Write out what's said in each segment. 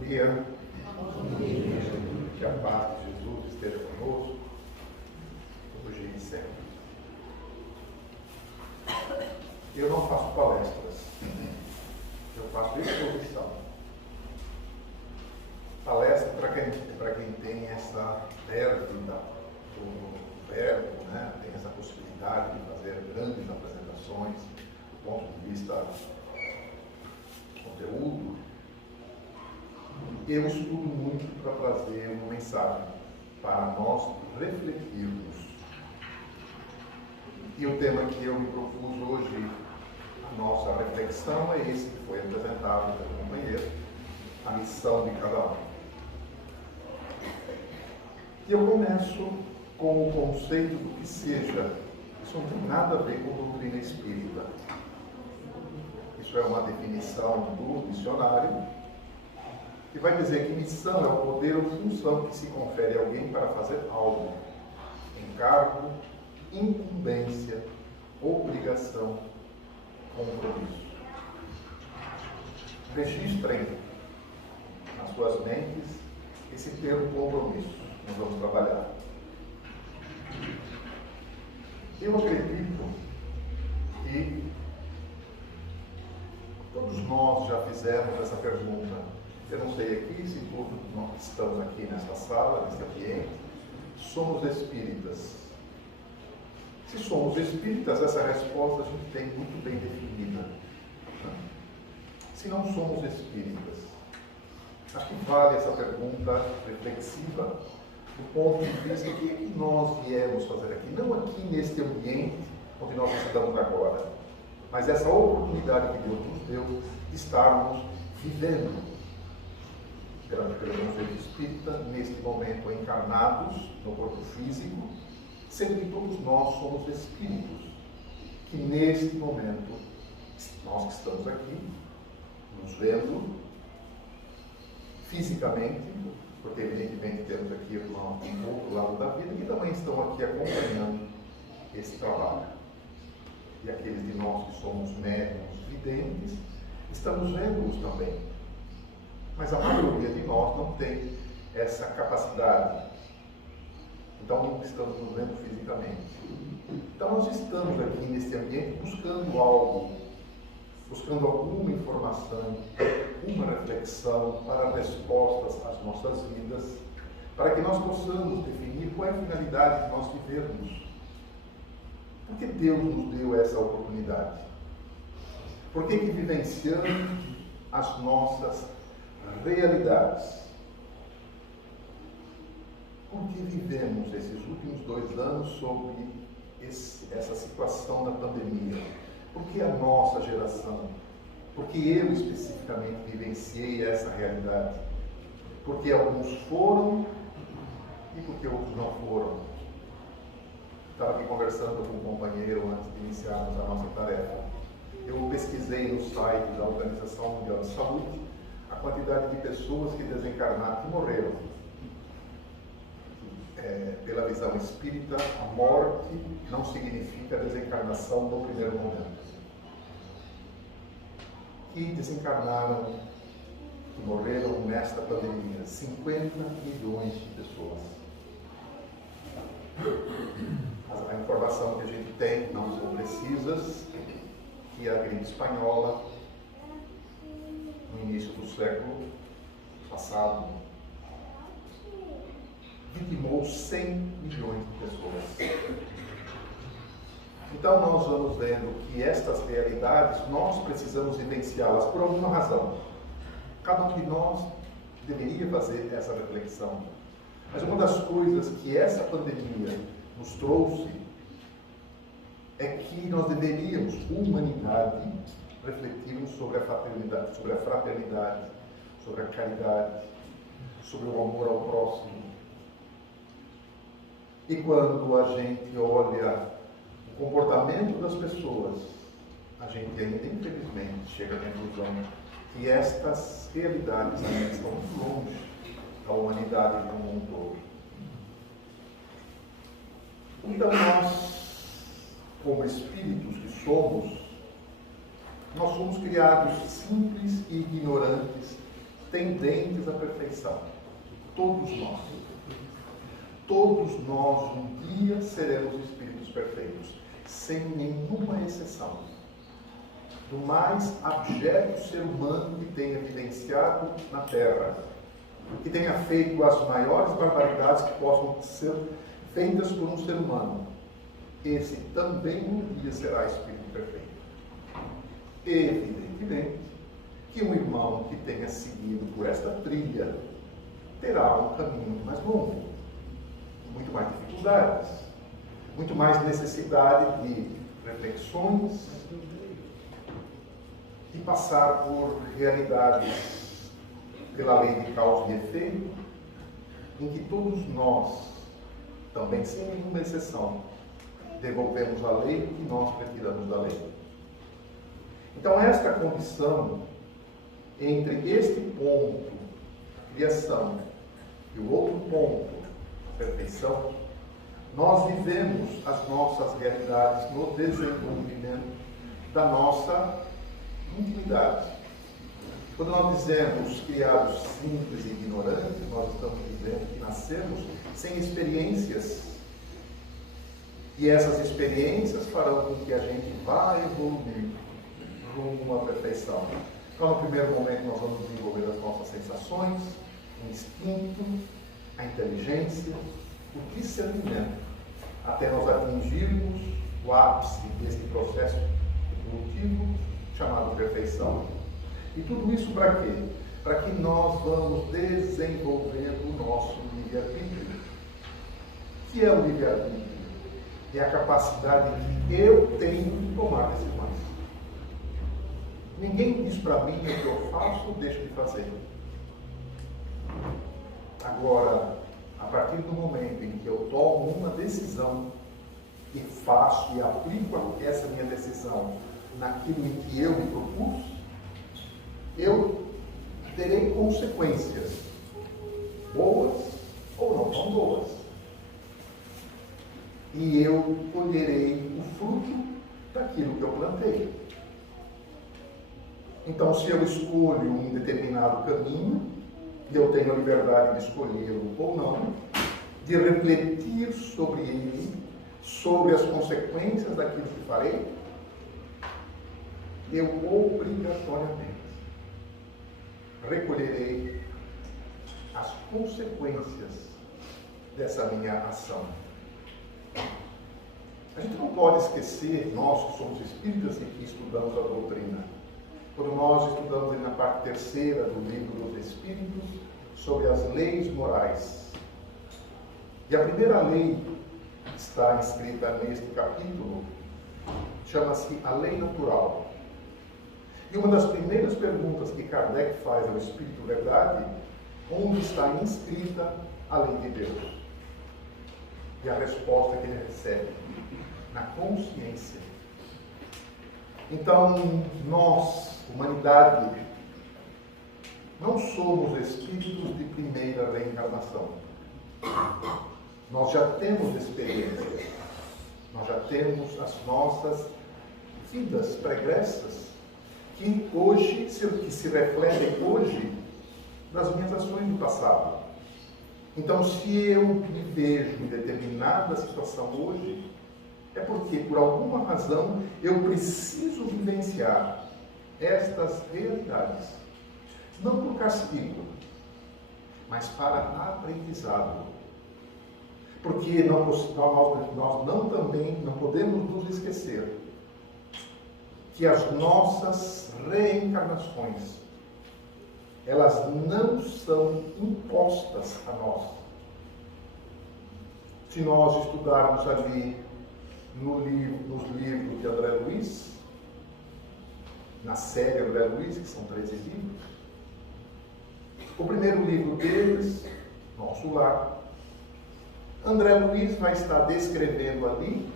dia. Que a paz de Jesus esteja conosco, hoje e sempre. Eu não faço palestras, eu faço exposição. Palestra para quem tem essa verve do verbo, né? Tem essa possibilidade de fazer grandes apresentações, do ponto de vista conteúdo. Eu estudo muito para trazer uma mensagem para nós refletirmos. E o tema que eu me propus hoje, a nossa reflexão, é esse que foi apresentado pelo companheiro, a missão de cada um. E eu começo com o conceito do que seja. Isso não tem nada a ver com doutrina espírita. Isso é uma definição do dicionário, que vai dizer que missão é o poder ou função que se confere a alguém para fazer algo, encargo, incumbência, obrigação, compromisso. Registrem nas suas mentes esse termo compromisso. Nós vamos trabalhar. Eu acredito que todos nós já fizemos essa pergunta. Eu não sei aqui se todos nós que estamos aqui nesta sala, neste ambiente, somos espíritas. Se somos espíritas, essa resposta a gente tem muito bem definida. Se não somos espíritas, acho que vale essa pergunta reflexiva do ponto de vista do que nós viemos fazer aqui. Não aqui neste ambiente onde nós estamos agora, mas essa oportunidade que Deus nos deu de estarmos vivendo pelo conceito espírita, neste momento encarnados no corpo físico, sendo que todos nós somos espíritos, que neste momento, nós que estamos aqui, nos vendo fisicamente, porque evidentemente temos aqui um outro lado da vida, que também estão aqui acompanhando esse trabalho. E aqueles de nós que somos médiuns, videntes, estamos vendo-os também. Mas a maioria de nós não tem essa capacidade. Então, não estamos nos vendo fisicamente. Então, nós estamos aqui nesse ambiente buscando algo, buscando alguma informação, uma reflexão para respostas às nossas vidas, para que nós possamos definir qual é a finalidade de nós vivermos. Por que Deus nos deu essa oportunidade? Por que vivenciamos as nossas realidades? Por que vivemos esses últimos 2 anos sobre essa situação da pandemia? Por que a nossa geração? Por que eu especificamente vivenciei essa realidade? Porque alguns foram e porque outros não foram. Estava aqui conversando com um companheiro antes de iniciarmos a nossa tarefa. Eu pesquisei no site da Organização Mundial de Saúde a quantidade de pessoas que desencarnaram, que morreram. Pela visão espírita, a morte não significa desencarnação no primeiro momento. Que desencarnaram, que morreram nesta pandemia, 50 milhões de pessoas. A informação que a gente tem não são precisas, que a gripe espanhola, no início do século passado, vitimou 100 milhões de pessoas. Então nós vamos vendo que estas realidades, nós precisamos vivenciá-las por alguma razão. Cada um de nós deveria fazer essa reflexão. Mas uma das coisas que essa pandemia nos trouxe é que nós deveríamos, humanidade, refletirmos sobre a fraternidade, sobre a caridade, sobre o amor ao próximo. E quando a gente olha o comportamento das pessoas, a gente ainda, infelizmente, chega à conclusão que estas realidades ainda estão muito longe da humanidade como um todo. Então nós, como espíritos que somos, nós somos criados simples e ignorantes tendentes à perfeição. Todos nós. Todos nós um dia seremos espíritos perfeitos, sem nenhuma exceção. Do mais abjeto ser humano que tenha vivenciado na Terra, que tenha feito as maiores barbaridades que possam ser feitas por um ser humano, esse também um dia será espírito perfeito. Evidentemente que um irmão que tenha seguido por esta trilha terá um caminho mais longo, muito mais dificuldades, muito mais necessidade de reflexões, de passar por realidades pela lei de causa e efeito, em que todos nós, também sem nenhuma exceção, devolvemos a lei que nós retiramos da lei. Então, esta condição entre este ponto, criação, e o outro ponto, perfeição, nós vivemos as nossas realidades no desenvolvimento da nossa intimidade. Quando nós dizemos criados simples e ignorantes, nós estamos dizendo que nascemos sem experiências. E essas experiências farão com que a gente vá evoluir rumo à perfeição. Então, no primeiro momento, nós vamos desenvolver as nossas sensações, o instinto, a inteligência, o discernimento, até nós atingirmos o ápice deste processo evolutivo chamado perfeição. E tudo isso para quê? Para que nós vamos desenvolver o nosso livre-arbítrio. O que é o livre-arbítrio? É a capacidade que eu tenho de tomar decisões. Ninguém diz para mim o que eu faço ou deixo de fazer. Agora, a partir do momento em que eu tomo uma decisão e faço e aplico essa minha decisão naquilo em que eu me propus, eu terei consequências, boas ou não tão boas. E eu colherei o fruto daquilo que eu plantei. Então, se eu escolho um determinado caminho, e eu tenho a liberdade de escolhê-lo ou não, de refletir sobre ele, sobre as consequências daquilo que farei, eu obrigatoriamente recolherei as consequências dessa minha ação. A gente não pode esquecer, nós que somos espíritas e que estudamos a doutrina, quando nós estudamos na parte terceira do livro dos Espíritos, sobre as leis morais. E a primeira lei que está inscrita neste capítulo chama-se a lei natural. E uma das primeiras perguntas que Kardec faz ao Espírito Verdade, onde está inscrita a lei de Deus? E a resposta que ele recebe, na consciência. Então, nós, humanidade, não somos espíritos de primeira reencarnação. Nós já temos experiências, nós já temos as nossas vidas pregressas, que hoje, que se refletem hoje nas minhas ações do passado. Então, se eu me vejo em determinada situação hoje, é porque, por alguma razão, eu preciso vivenciar estas realidades. Não por castigo, mas para aprendizado. Porque nós não podemos nos esquecer que as nossas reencarnações, elas não são impostas a nós. Se nós estudarmos ali nos livros de André Luiz, na série André Luiz, que são 13 livros, o primeiro livro deles, Nosso Lar, André Luiz vai estar descrevendo ali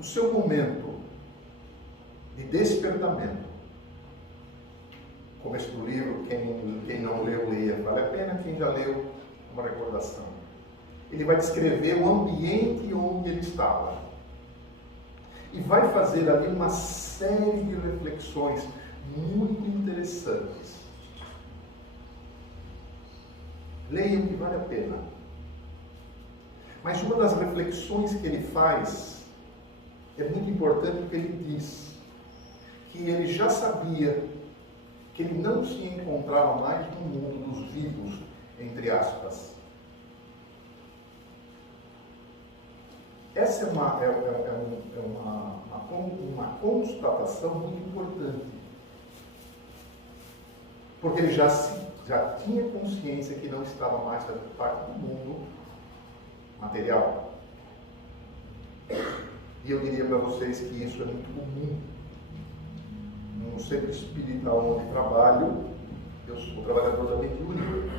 o seu momento de despertamento. Começo do livro, quem não leu, leia, vale a pena. Quem já leu, uma recordação. Ele vai descrever o ambiente onde ele estava. E vai fazer ali uma série de reflexões muito interessantes Leiam que vale a pena. Mas uma das reflexões que ele faz é muito importante, porque ele diz que ele já sabia que ele não se encontrava mais no mundo dos vivos, entre aspas. Essa é uma constatação muito importante, porque ele já tinha consciência que não estava mais fazendo parte do mundo material. E eu diria para vocês que isso é muito comum. No centro espírita onde trabalho, eu sou trabalhador da mediúnica.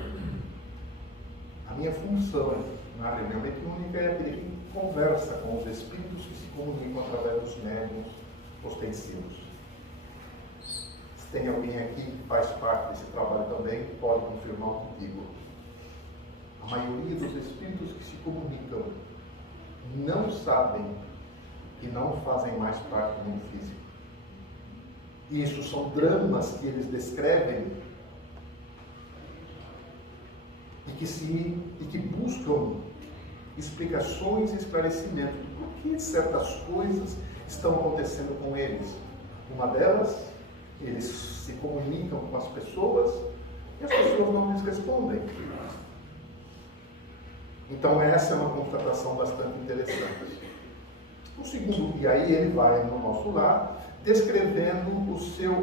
A minha função na reunião mediúnica é aquele que conversa com os espíritos que se comunicam através dos médiuns ostensivos. Se tem alguém aqui que faz parte desse trabalho também, pode confirmar o que digo. A maioria dos espíritos que se comunicam não sabem que não fazem mais parte do mundo físico. E isso são dramas que eles descrevem e que buscam explicações e esclarecimentos do porquê certas coisas estão acontecendo com eles. Uma delas, eles se comunicam com as pessoas e as pessoas não lhes respondem. Então essa é uma constatação bastante interessante. O segundo, e aí ele vai no nosso lar, descrevendo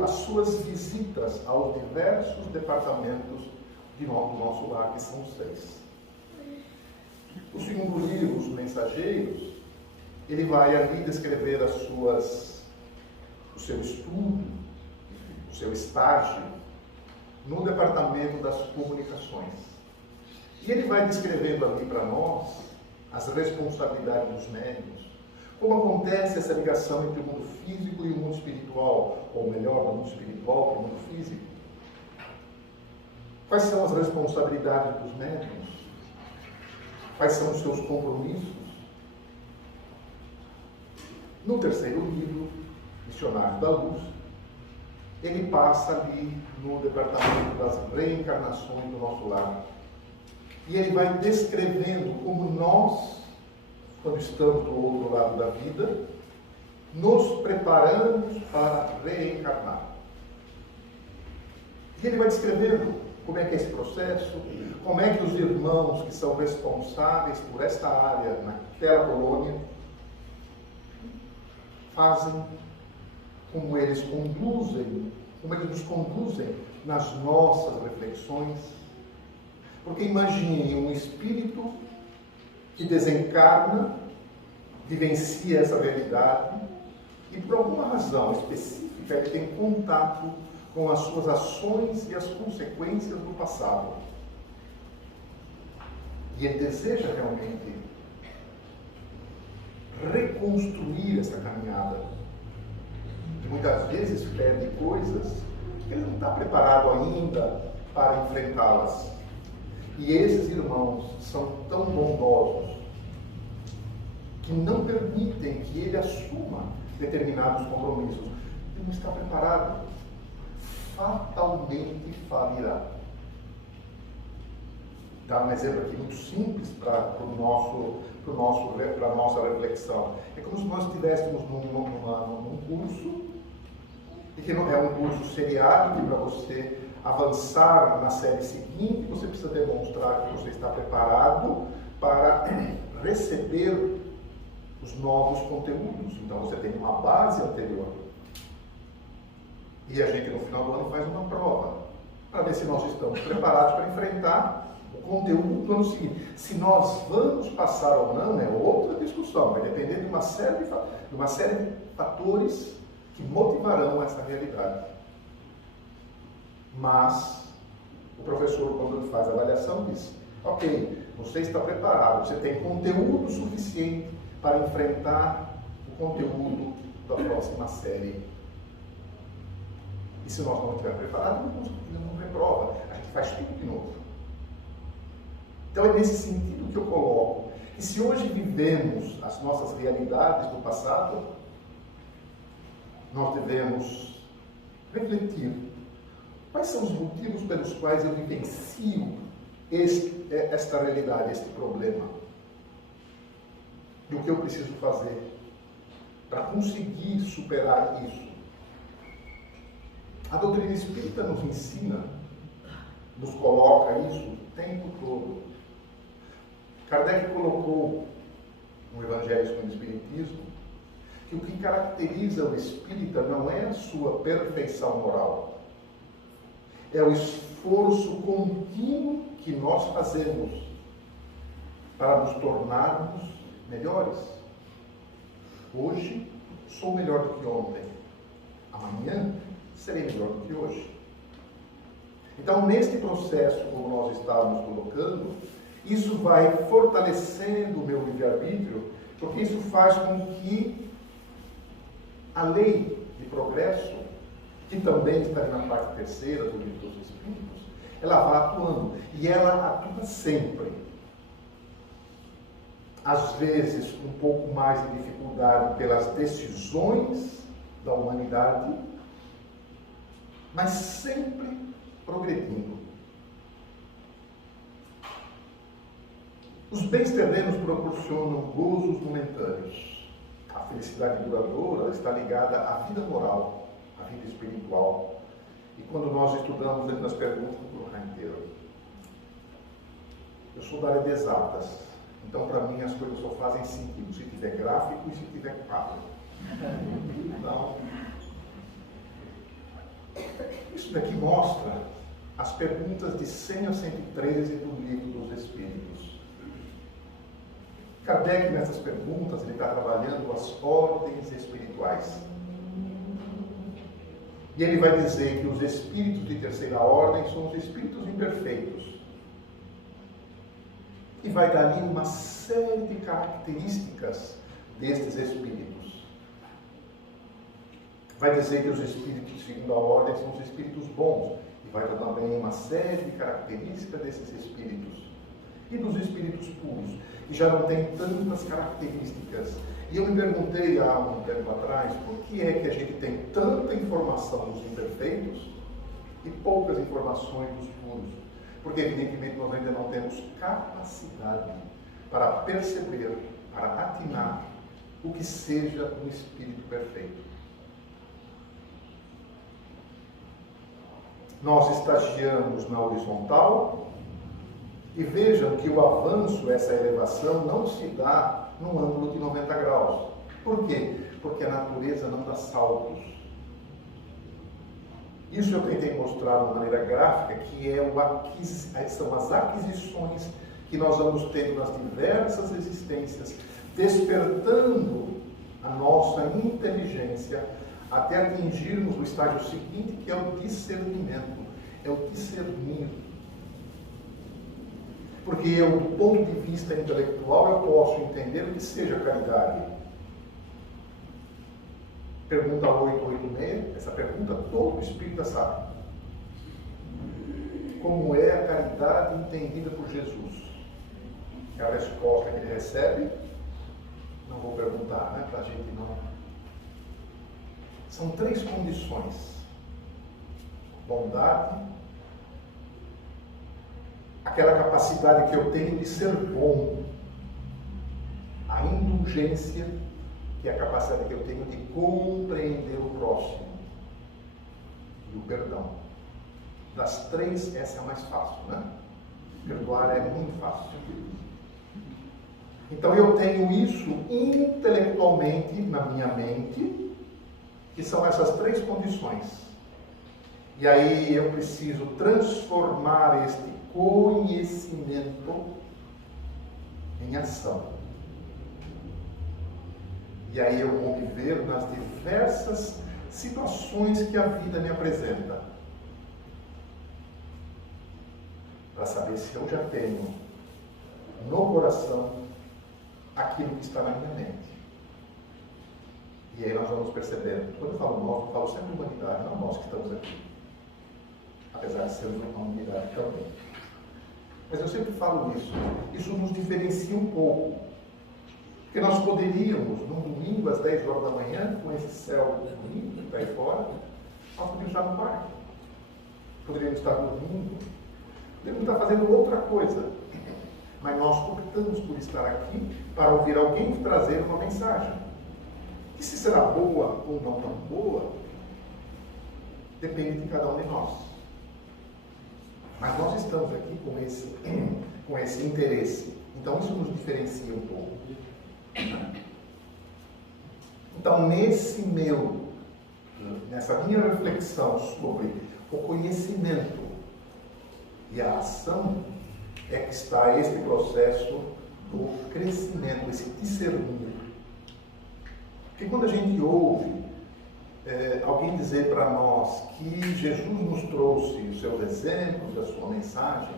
as suas visitas aos diversos departamentos do nosso lar, que são 6. O segundo livro, Os Mensageiros, ele vai ali descrever o seu estudo, o seu estágio no departamento das comunicações. E ele vai descrevendo ali para nós as responsabilidades dos médiuns, como acontece essa ligação entre o mundo físico e o mundo espiritual, ou melhor, o mundo espiritual e o mundo físico. Quais são as responsabilidades dos médiuns? Quais são os seus compromissos? No terceiro livro, Missionários da Luz, ele passa ali no departamento das reencarnações do nosso lar. E ele vai descrevendo como nós, quando estamos do outro lado da vida, nos preparamos para reencarnar. E ele vai descrevendo como é que é esse processo, como é que os irmãos que são responsáveis por esta área naquela colônia fazem, como eles nos conduzem nas nossas reflexões. Porque imaginem um espírito que desencarna, vivencia essa realidade e por alguma razão específica ele tem contato com as suas ações e as consequências do passado. E ele deseja realmente reconstruir essa caminhada. E muitas vezes perde coisas que ele não está preparado ainda para enfrentá-las. E esses irmãos são tão bondosos que não permitem que ele assuma determinados compromissos. Ele não está preparado. Fatalmente falirá. Dar um exemplo aqui muito simples para a nossa reflexão. É como se nós estivéssemos num curso, e que não é um curso seriado, que para você avançar na série seguinte, você precisa demonstrar que você está preparado para receber os novos conteúdos. Então você tem uma base anterior. E a gente no final do ano faz uma prova, para ver se nós estamos preparados para enfrentar o conteúdo do ano seguinte. Se nós vamos passar ou não, é outra discussão, vai depender de uma série de fatores que motivarão essa realidade. Mas o professor, quando ele faz a avaliação, diz: ok, você está preparado, você tem conteúdo suficiente para enfrentar o conteúdo da próxima série. E se nós não estivermos preparados, não reprova, a gente faz tudo de novo. Então é nesse sentido que eu coloco que se hoje vivemos as nossas realidades do passado, nós devemos refletir quais são os motivos pelos quais eu vivencio esta realidade, este problema. E o que eu preciso fazer para conseguir superar isso? A doutrina espírita nos ensina, nos coloca isso o tempo todo. Kardec colocou no Evangelho segundo o Espiritismo que o que caracteriza o espírita não é a sua perfeição moral, é o esforço contínuo que nós fazemos para nos tornarmos melhores. Hoje sou melhor do que ontem, amanhã serei melhor do que hoje. Então, neste processo, como nós estávamos colocando, isso vai fortalecendo o meu livre-arbítrio, porque isso faz com que a lei de progresso, que também está na parte terceira do Livro dos Espíritos, ela vai atuando. E ela atua sempre. Às vezes, um pouco mais de dificuldade pelas decisões da humanidade, mas sempre progredindo. Os bens terrenos proporcionam gozos momentâneos. A felicidade duradoura está ligada à vida moral, à vida espiritual. E quando nós estudamos dentro das perguntas do Correio inteiro, eu sou da área de exatas, então para mim as coisas só fazem sentido se tiver gráfico e se tiver quadro. Então, isso daqui mostra as perguntas de 100 a 113 do Livro dos Espíritos. Kardec, nessas perguntas, ele está trabalhando as ordens espirituais. E ele vai dizer que os espíritos de terceira ordem são os espíritos imperfeitos. E vai dar ali uma série de características destes espíritos. Vai dizer que os espíritos de segunda ordem são os espíritos bons. E vai dar também uma série de características desses espíritos. E dos espíritos puros, que já não têm tantas características. E eu me perguntei há um tempo atrás, por que é que a gente tem tanta informação dos imperfeitos e poucas informações dos puros? Porque evidentemente nós ainda não temos capacidade para perceber, para atinar o que seja um espírito perfeito. Nós estagiamos na horizontal e vejam que o avanço, essa elevação, não se dá num ângulo de 90 graus. Por quê? Porque a natureza não dá saltos. Isso eu tentei mostrar de maneira gráfica, que são as aquisições que nós vamos tendo nas diversas existências, despertando a nossa inteligência até atingirmos o estágio seguinte, que é o discernimento, é o discernir. Porque eu, do ponto de vista intelectual, eu posso entender o que seja caridade. Pergunta 886, essa pergunta todo espírita sabe. Como é a caridade entendida por Jesus? É a resposta que ele recebe? Não vou perguntar, né? Para a gente não. São 3 condições: bondade, aquela capacidade que eu tenho de ser bom, a indulgência, que é a capacidade que eu tenho de compreender o próximo, e o perdão. Das 3, essa é a mais fácil, né? Perdoar é muito fácil. Então eu tenho isso intelectualmente na minha mente, que são essas 3 condições. E aí eu preciso transformar este conhecimento em ação. E aí eu vou viver nas diversas situações que a vida me apresenta, para saber se eu já tenho no coração aquilo que está na minha mente. E aí nós vamos percebendo. Quando eu falo nós, eu falo sempre humanidade, não nós que estamos aqui, apesar de sermos uma unidade também. Mas eu sempre falo isso. Isso nos diferencia um pouco. Porque nós poderíamos, num domingo às 10 horas da manhã, com esse céu bonito para aí fora, nós poderíamos estar no parque. Poderíamos estar dormindo. Podemos estar fazendo outra coisa. Mas nós optamos por estar aqui para ouvir alguém trazer uma mensagem. E se será boa ou não tão boa, depende de cada um de nós. Mas nós estamos aqui com esse interesse. Então isso nos diferencia um pouco. Então nessa minha reflexão sobre o conhecimento e a ação, é que está este processo do crescimento, esse discernir. Porque quando a gente ouve alguém dizer para nós que Jesus nos trouxe os seus exemplos, a sua mensagem,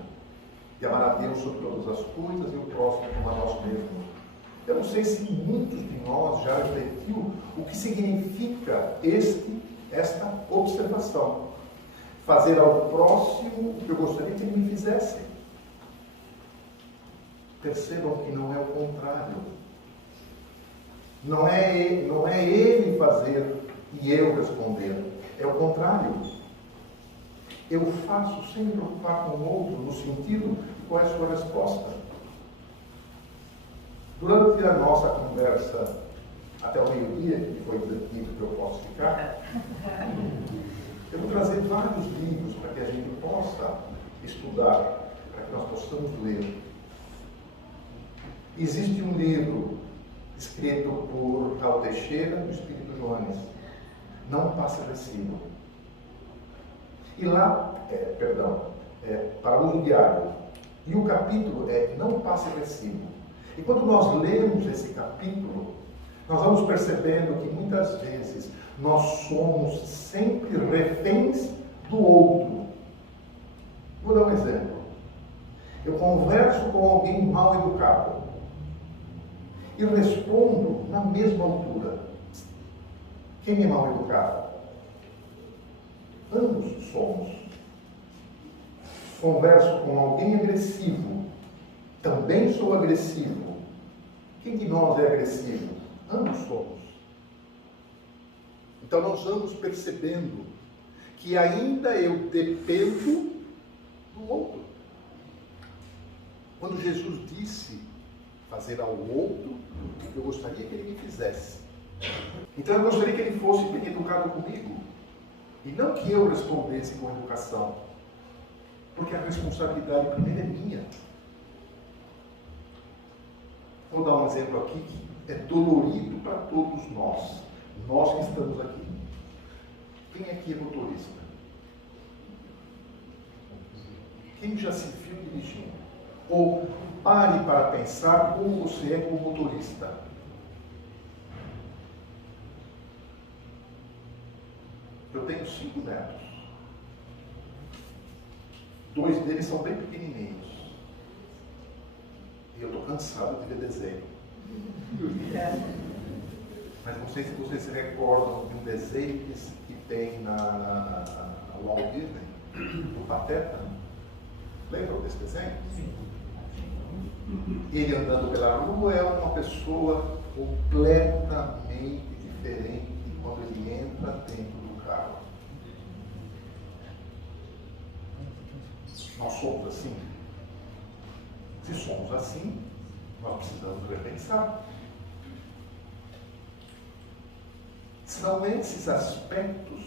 de amar a Deus sobre todas as coisas e o próximo como a nós mesmos, eu não sei se muitos de nós já refletiu o que significa esta observação. Fazer ao próximo o que eu gostaria que ele me fizesse. Percebam que não é o contrário. Não é ele fazer e eu responder. É o contrário. Eu faço sem me preocupar com o outro, no sentido de qual é a sua resposta. Durante a nossa conversa até o meio-dia, que foi o tempo que eu posso ficar, eu vou trazer vários livros para que a gente possa estudar, para que nós possamos ler. Existe um livro escrito por Raul Teixeira, do Espírito Joanes, Não Passe Recibo. E lá, para uso diário. E o capítulo é Não Passe Recibo. E quando nós lemos esse capítulo, nós vamos percebendo que muitas vezes nós somos sempre reféns do outro. Vou dar um exemplo. Eu converso com alguém mal educado e respondo na mesma altura. Quem é mal educado? Ambos somos. Converso com alguém agressivo. Também sou agressivo. Quem de nós é agressivo? Ambos somos. Então nós vamos percebendo que ainda eu dependo do outro. Quando Jesus disse fazer ao outro o que eu gostaria que ele me fizesse. Então eu gostaria que ele fosse bem educado comigo. E não que eu respondesse com educação. Porque a responsabilidade primeiro é minha. Vou dar um exemplo aqui que é dolorido para todos nós. Nós que estamos aqui. Quem aqui é motorista? Quem já se viu dirigindo? Ou pare para pensar como você é como motorista. Eu tenho 5 netos. 2 deles são bem pequenininhos. E eu estou cansado de ver desenho. Mas não sei se vocês se recordam de um desenho que tem na Walt Disney, do Pateta. Lembram desse desenho? Sim. Ele andando pela rua é uma pessoa completamente diferente de quando ele entra dentro do carro. Nós somos assim? Se somos assim, nós precisamos repensar. São esses aspectos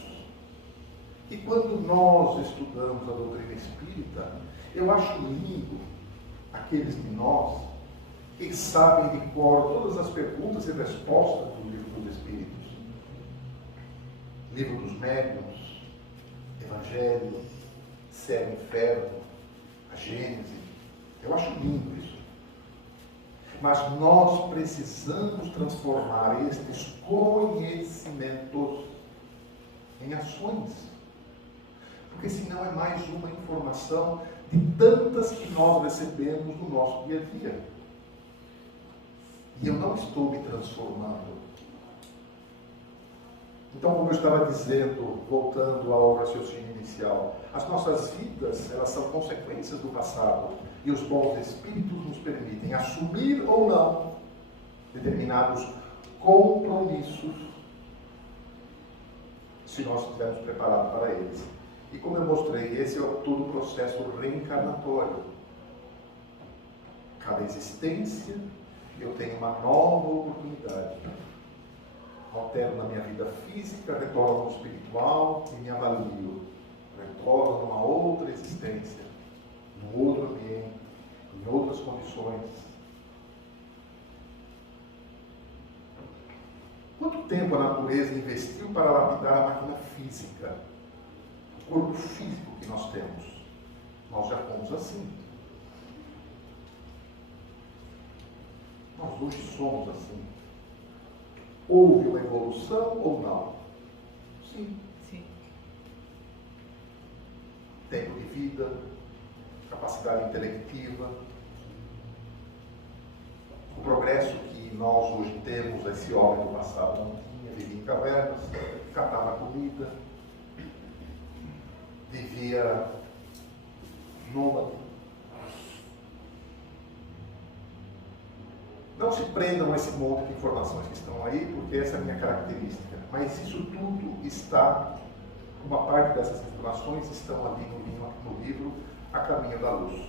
que, quando nós estudamos a doutrina espírita, eu acho lindo aqueles de nós que sabem de cor todas as perguntas e respostas do livro dos Espíritos. Livro dos Médiuns, Evangelho, Céu e Inferno, a Gênese. Eu acho lindo isso. Mas nós precisamos transformar estes conhecimentos em ações. Porque senão é mais uma informação de tantas que nós recebemos no nosso dia a dia. E eu não estou me transformando. Então, como eu estava dizendo, voltando ao raciocínio inicial, as nossas vidas, elas são consequências do passado. E os bons espíritos nos permitem assumir ou não determinados compromissos, se nós estivermos preparados para eles. E como eu mostrei, esse é todo o processo reencarnatório. Cada existência, eu tenho uma nova oportunidade. Altero na minha vida física, retorno ao espiritual e me avalio. Retorno numa outra existência, num outro ambiente, em outras condições. Quanto tempo a natureza investiu para lapidar a máquina física? O corpo físico que nós temos. Nós já fomos assim. Nós hoje somos assim. Houve uma evolução ou não? Sim. Sim. Tempo de vida, capacidade intelectiva, o progresso que nós hoje temos, esse homem do passado não tinha, vivia em cavernas, catava comida, vivia nômade. Não se prendam a esse monte de informações que estão aí, porque essa é a minha característica. Mas isso tudo está, uma parte dessas informações estão ali no livro A Caminho da Luz.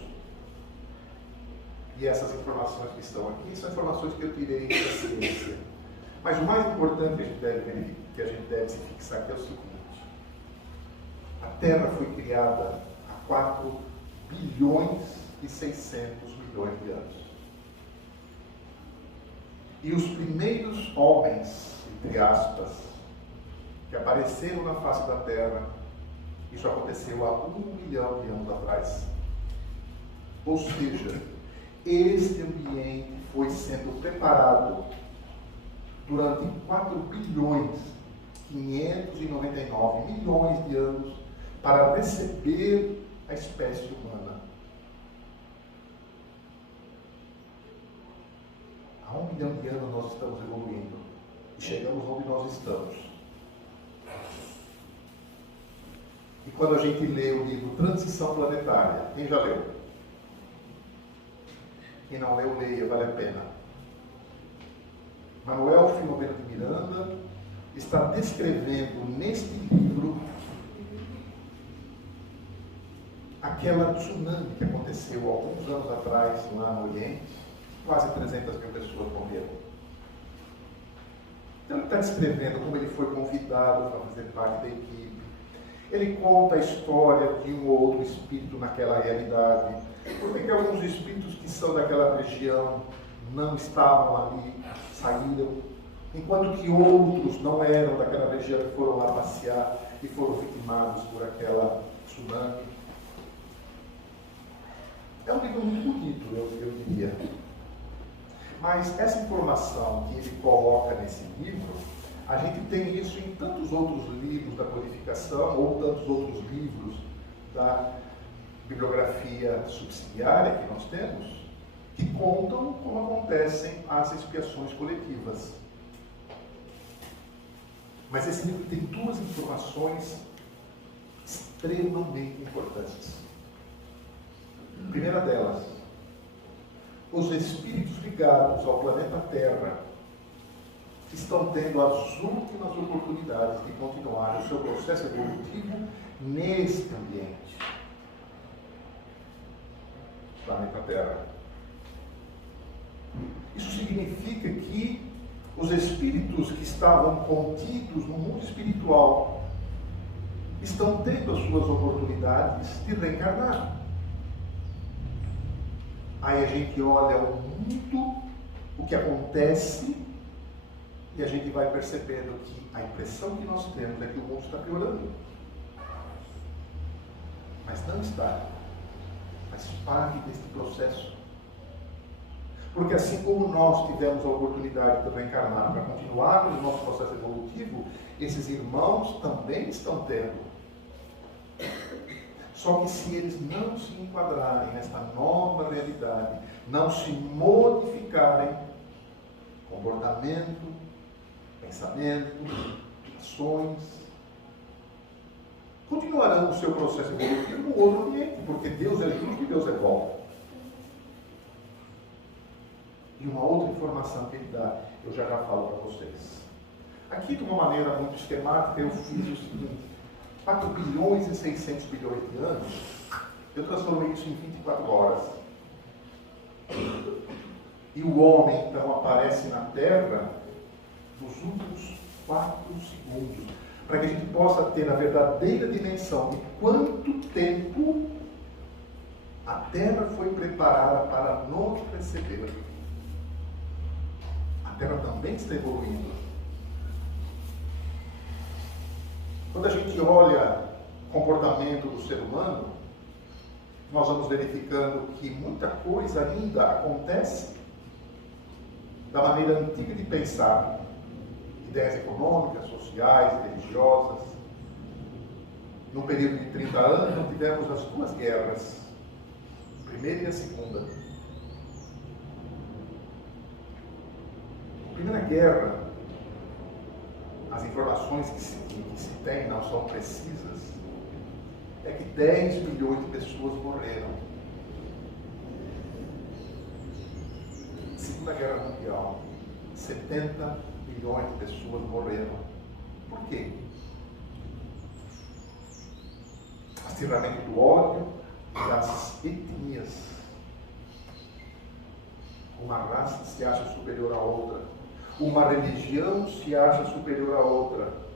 E essas informações que estão aqui são informações que eu tirei da ciência. Mas o mais importante que a gente deve se fixar aqui é o seguinte: a Terra foi criada há 4 bilhões e 600 milhões de anos. E os primeiros homens, entre aspas, que apareceram na face da Terra, isso aconteceu há 1 milhão de anos atrás. Ou seja, este ambiente foi sendo preparado durante 4 bilhões 599 milhões de anos para receber a espécie humana. Há 1 milhão de anos nós estamos evoluindo e chegamos onde nós estamos. E quando a gente lê o livro Transição Planetária, quem já leu? Quem não leu, leia, vale a pena. Manuel Filomeno de Miranda está descrevendo neste livro aquela tsunami que aconteceu há alguns anos atrás lá no Oriente. Quase 300 mil pessoas morreram. Então ele está descrevendo como ele foi convidado para fazer parte da equipe. Ele conta a história de um ou outro espírito naquela realidade. Por que alguns espíritos que são daquela região não estavam ali, saíram, enquanto que outros não eram daquela região e foram lá passear e foram vitimados por aquela tsunami. É um livro muito bonito, eu diria. Mas essa informação que ele coloca nesse livro, a gente tem isso em tantos outros livros da codificação ou tantos outros livros da bibliografia subsidiária que nós temos, que contam como acontecem as expiações coletivas. Mas esse livro tem 2 informações extremamente importantes. A primeira delas: os espíritos ligados ao planeta Terra estão tendo as últimas oportunidades de continuar o seu processo evolutivo neste ambiente. Planeta Terra. Isso significa que os espíritos que estavam contidos no mundo espiritual estão tendo as suas oportunidades de reencarnar. Aí a gente olha o mundo, o que acontece, e a gente vai percebendo que a impressão que nós temos é que o mundo está piorando. Mas não está. Faz parte deste processo. Porque assim como nós tivemos a oportunidade de reencarnar para continuarmos o nosso processo evolutivo, esses irmãos também estão tendo. Só que se eles não se enquadrarem nesta nova realidade, não se modificarem, comportamento, pensamento, ações, continuarão o seu processo evolutivo no outro ambiente, porque Deus é justo e Deus é bom. E uma outra informação que ele dá, eu já falo para vocês. Aqui, de uma maneira muito esquemática, eu fiz o seguinte: 4 bilhões e 600 bilhões de anos, eu transformei isso em 24 horas. E o homem, então, aparece na Terra nos últimos 4 segundos, para que a gente possa ter a verdadeira dimensão de quanto tempo a Terra foi preparada para nos receber. A Terra também está evoluindo. Quando a gente olha o comportamento do ser humano, nós vamos verificando que muita coisa ainda acontece da maneira antiga de pensar. Ideias econômicas, sociais, religiosas. No período de 30 anos, nós tivemos as 2 guerras, a primeira e a segunda. A primeira guerra, as informações que se tem não são precisas, é que 10 milhões de pessoas morreram. Segunda Guerra Mundial, 70 milhões de pessoas morreram. Por quê? Acirramento do ódio das etnias. Uma raça se acha superior à outra. Uma religião se acha superior à outra.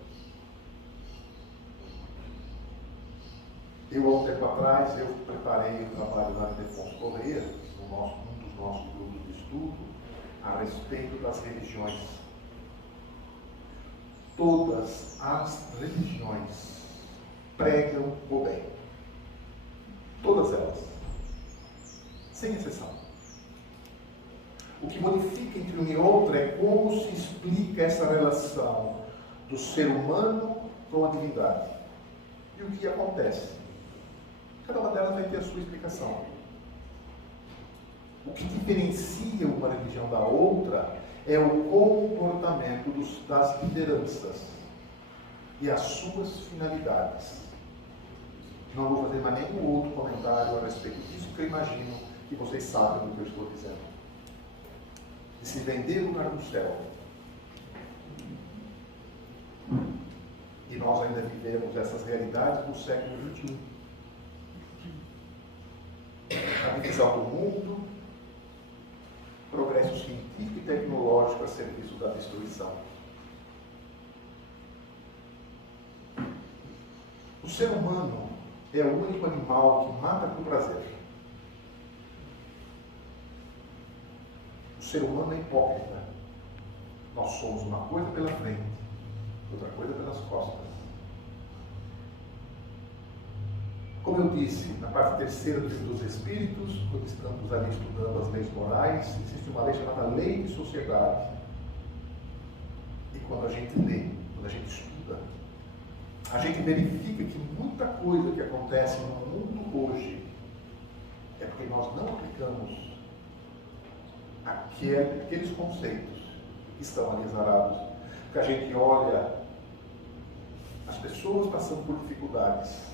Eu, há um tempo atrás, eu preparei um trabalho lá de Afonso Corrêa, um dos nossos grupos de estudo, a respeito das religiões. Todas as religiões pregam o bem. Todas elas. Sem exceção. O que modifica entre uma e outra é como se explica essa relação do ser humano com a divindade. E o que acontece? Cada uma delas vai ter a sua explicação. O que diferencia uma religião da outra é o comportamento das lideranças e as suas finalidades. Não vou fazer mais nenhum outro comentário a respeito disso, porque eu imagino que vocês sabem do que eu estou dizendo. De se vender lugar no céu. E nós ainda vivemos essas realidades no século XXI. A divisão do mundo, progresso científico e tecnológico a serviço da destruição. O ser humano é o único animal que mata por prazer. O ser humano é hipócrita. Nós somos uma coisa pela frente, outra coisa pelas costas. Como eu disse, na parte terceira do livro dos Espíritos, quando estamos ali estudando as leis morais, existe uma lei chamada Lei de Sociedade. E quando a gente lê, quando a gente estuda, a gente verifica que muita coisa que acontece no mundo hoje é porque nós não aplicamos aqueles conceitos que estão ali exarados. Porque a gente olha as pessoas passando por dificuldades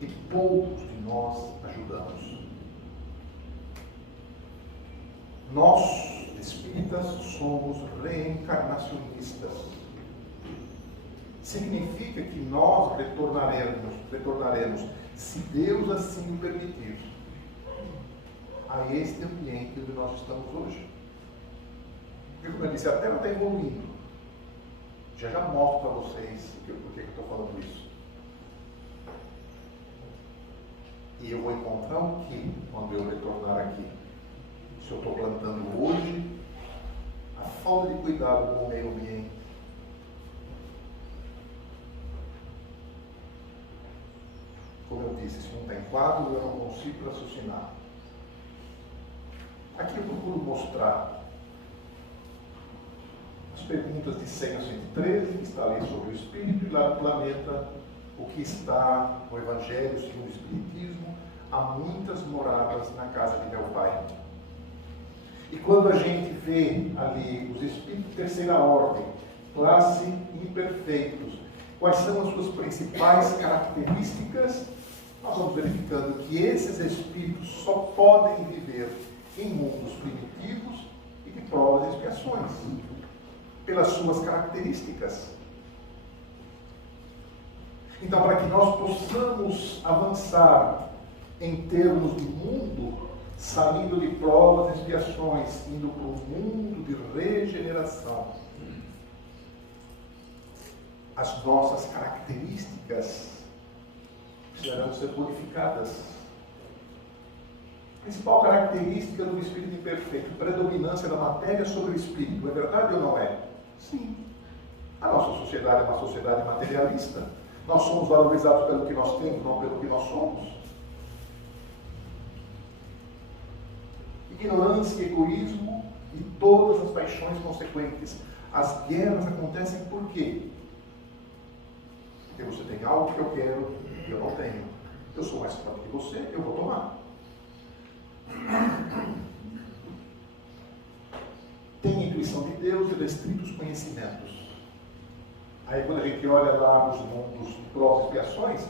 e poucos de nós ajudamos. Nós, espíritas, somos reencarnacionistas. Significa que nós retornaremos, se Deus assim o permitir, a este ambiente onde nós estamos hoje. Porque, como eu disse, a Terra está evoluindo. Já mostro para vocês por que eu estou falando isso. E eu vou encontrar o que quando eu retornar aqui? Se eu estou plantando hoje a falta de cuidado com o meio ambiente. Como eu disse, se não tem quadro, eu não consigo raciocinar. Aqui eu procuro mostrar as perguntas de 100 a 113, que está ali sobre o Espírito, e lá no planeta, o que está no Evangelho segundo o Espiritismo, há muitas moradas na casa de meu Pai. E quando a gente vê ali os Espíritos de terceira ordem, classe imperfeitos, quais são as suas principais características, nós vamos verificando que esses Espíritos só podem viver em mundos primitivos e de provas e expiações, pelas suas características. Então, para que nós possamos avançar em termos de mundo, saindo de provas e expiações, indo para um mundo de regeneração, as nossas características precisarão ser modificadas. A principal característica do espírito imperfeito, predominância da matéria sobre o espírito, é verdade ou não é? Sim. A nossa sociedade é uma sociedade materialista. Nós somos valorizados pelo que nós temos, não pelo que nós somos. Ignorância, egoísmo e todas as paixões consequentes. As guerras acontecem por quê? Porque você tem algo que eu quero e eu não tenho. Eu sou mais forte que você, eu vou tomar. Tem intuição de Deus e restritos conhecimentos. Aí quando a gente olha lá os mundos de provas e expiações,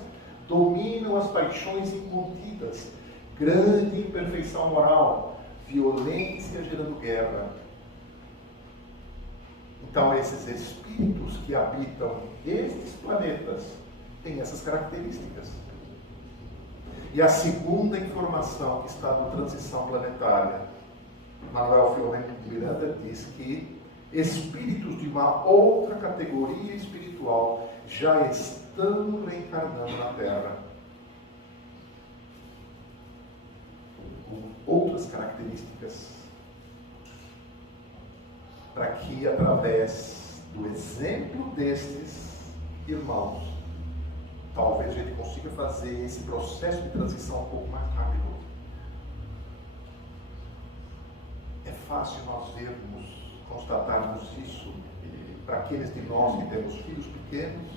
dominam as paixões incontidas, grande imperfeição moral, violência gerando guerra. Então esses espíritos que habitam estes planetas têm essas características. E a segunda informação que está no Transição Planetária, Manuel Filomeno de Miranda diz que espíritos de uma outra categoria espiritual já estão reencarnando na Terra, com outras características, para que através do exemplo destes irmãos, talvez a gente consiga fazer esse processo de transição um pouco mais rápido. É fácil nós vermos, constatarmos isso para aqueles de nós que temos filhos pequenos,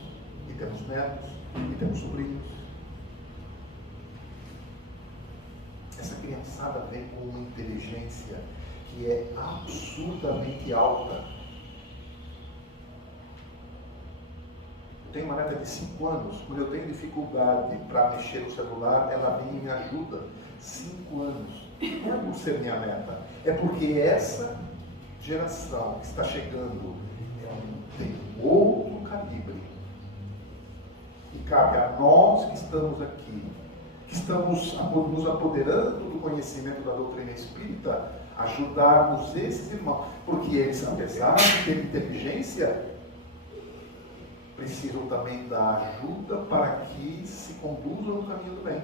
que temos netos, que temos sobrinhos. Essa criançada vem com uma inteligência que é absurdamente alta. Eu tenho uma neta de 5 anos, quando eu tenho dificuldade para mexer no celular, ela vem e me ajuda. 5 anos. Não é por ser minha neta, é porque essa geração que está chegando tem outro calibre. E cabe a nós que estamos aqui, que estamos nos apoderando do conhecimento da doutrina espírita, ajudarmos esses irmãos, porque eles, apesar de ter inteligência, precisam também da ajuda para que se conduzam no caminho do bem.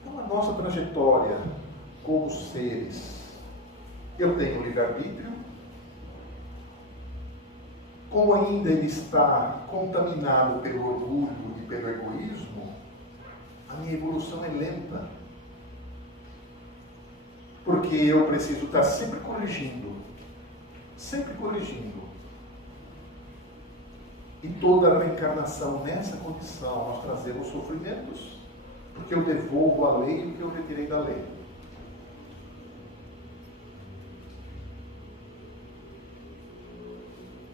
Então, a nossa trajetória como seres, eu tenho livre-arbítrio, como ainda ele está contaminado pelo orgulho e pelo egoísmo, a minha evolução é lenta. Porque eu preciso estar sempre corrigindo. Sempre corrigindo. E toda a reencarnação nessa condição, nós trazemos sofrimentos, porque eu devolvo à lei o que eu retirei da lei.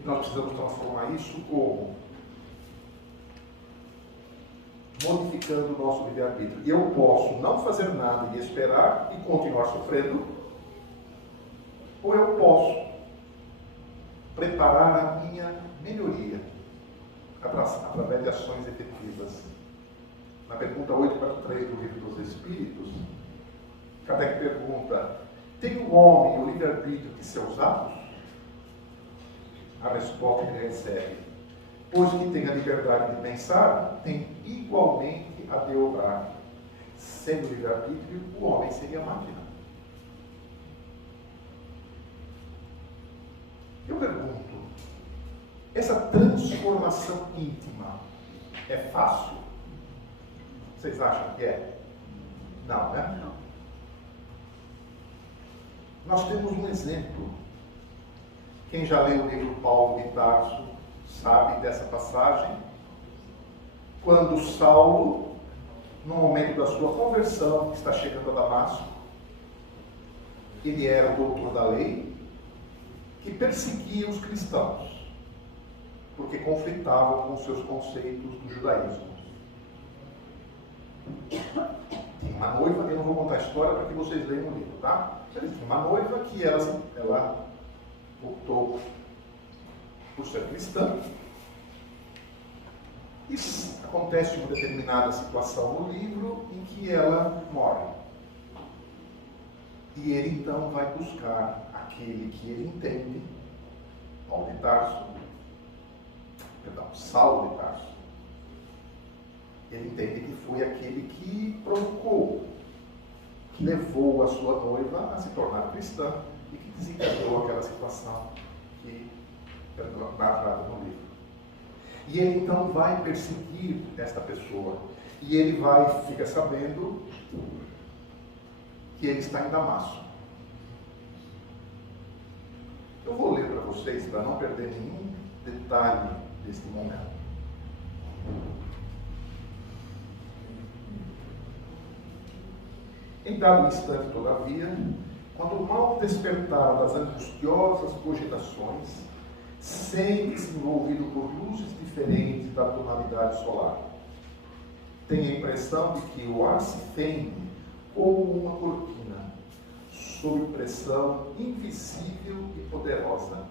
Nós precisamos transformar isso como? Modificando o nosso livre-arbítrio. E eu posso não fazer nada e esperar e continuar sofrendo, ou eu posso preparar a minha melhoria através de ações efetivas. Na pergunta 843 do Livro dos Espíritos, Kardec pergunta: tem o homem o livre-arbítrio de seus atos? A resposta que ele recebe: pois que tem a liberdade de pensar, tem igualmente a de obrar. Sendo livre-arbítrio, o homem seria máquina. Eu pergunto, essa transformação íntima é fácil? Vocês acham que é? Não, né? Não. Nós temos um exemplo. Quem já leu o livro Paulo de Tarso sabe dessa passagem, quando Saulo, no momento da sua conversão, que está chegando a Damasco, ele era o doutor da lei, que perseguia os cristãos, porque conflitavam com os seus conceitos do judaísmo. Tinha uma noiva, eu não vou contar a história para que vocês leiam o livro, tá? Ele tinha uma noiva que ela optou por ser cristã. E acontece uma determinada situação no livro em que ela morre. E ele então vai buscar aquele que ele entende, Paulo de Tarso, Saulo de Tarso. Ele entende que foi aquele que provocou, que levou a sua noiva a se tornar cristã e que desencadeou aquela situação que é narrada no livro. E ele então vai perseguir esta pessoa. E ele fica sabendo que ele está em Damasco. Eu vou ler para vocês, para não perder nenhum detalhe deste momento. Em dado instante, todavia, quando o mal despertar das angustiosas cogitações, sente-se envolvido por luzes diferentes da tonalidade solar. Tem a impressão de que o ar se fende como uma cortina, sob pressão invisível e poderosa.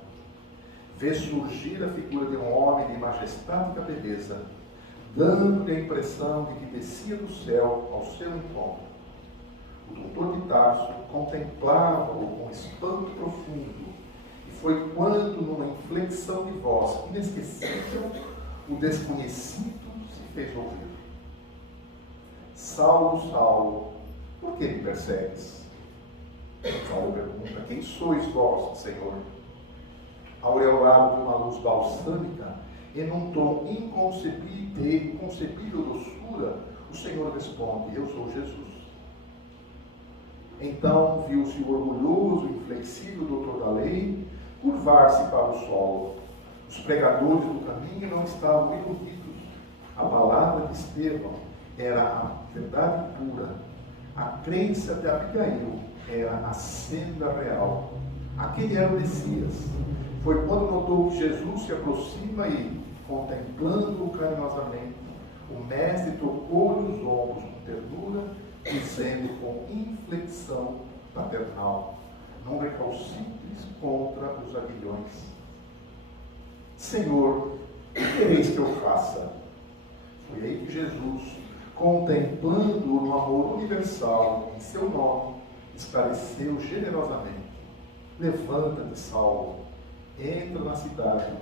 Vê surgir a figura de um homem de majestática beleza, dando-lhe a impressão de que descia do céu ao seu encontro. O doutor de Tarso contemplava-o com espanto profundo, e foi quando, numa inflexão de voz inesquecível, o desconhecido se fez ouvir. Saulo, Saulo, por que me persegues? Saulo pergunta, quem sois vós, Senhor? Aureolado de uma luz balsâmica, e num tom inconcebível doçura, o Senhor responde, eu sou Jesus. Então viu-se o orgulhoso e inflexível doutor da lei curvar-se para o solo. Os pregadores do caminho não estavam iludidos. A palavra de Estevão era a verdade pura. A crença de Abigail era a senda real. Aquele era o Messias. Foi quando notou que Jesus se aproxima e, contemplando-o carinhosamente, o mestre tocou-lhe os ombros com ternura, dizendo com inflexão paternal, não recalcitres contra os aguilhões. Senhor, o que quereis que eu faça? Foi aí que Jesus, contemplando-o no amor universal em seu nome, esclareceu generosamente, levanta-te, Saulo, entra na cidade,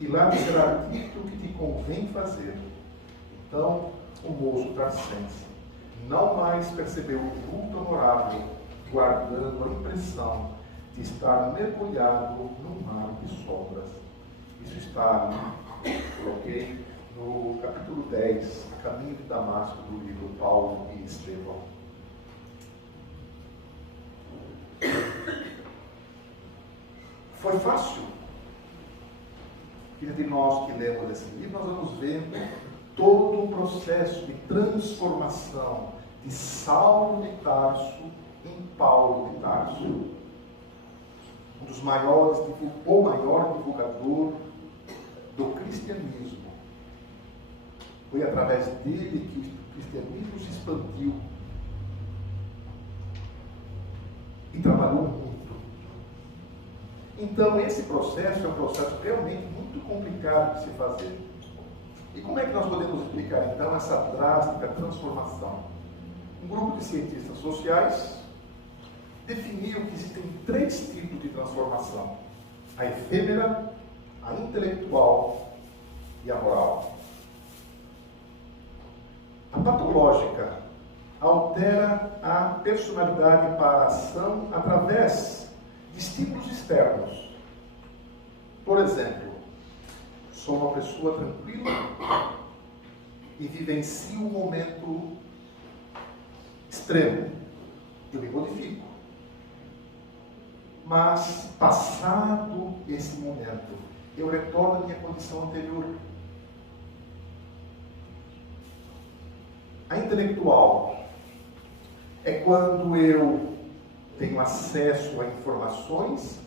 e lá te será dito o que te convém fazer. Então, o moço tarsense não mais percebeu o vulto honorável, guardando a impressão de estar mergulhado num mar de sombras. Isso está, coloquei, no capítulo 10, Caminho de Damasco, do livro Paulo e Estevão. Foi fácil? De nós que lemos esse livro, nós vamos vendo todo o processo de transformação de Saulo de Tarso em Paulo de Tarso. Um dos maiores, o maior divulgador do cristianismo. Foi através dele que o cristianismo se expandiu e trabalhou muito. Então, esse processo é um processo realmente muito complicado de se fazer. E como é que nós podemos explicar, então, essa drástica transformação? Um grupo de cientistas sociais definiu que existem 3 tipos de transformação: a efêmera, a intelectual e a moral. A patológica altera a personalidade para a ação através de estímulos externos. Por exemplo, sou uma pessoa tranquila e vivencio um momento extremo. Eu me modifico. Mas, passado esse momento, eu retorno à minha condição anterior. A intelectual é quando eu tenho acesso a informações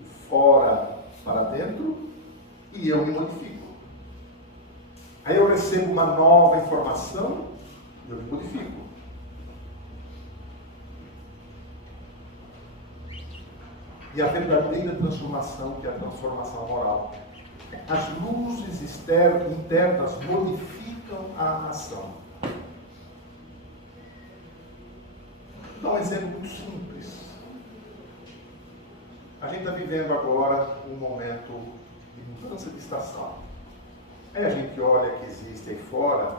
de fora para dentro e eu me modifico. Aí eu recebo uma nova informação e eu me modifico. e a verdadeira transformação, que é a transformação moral. As luzes internas modificam a ação. Vou dar um exemplo muito simples. A gente está vivendo agora um momento de mudança de estação. Aí a gente olha que existe aí fora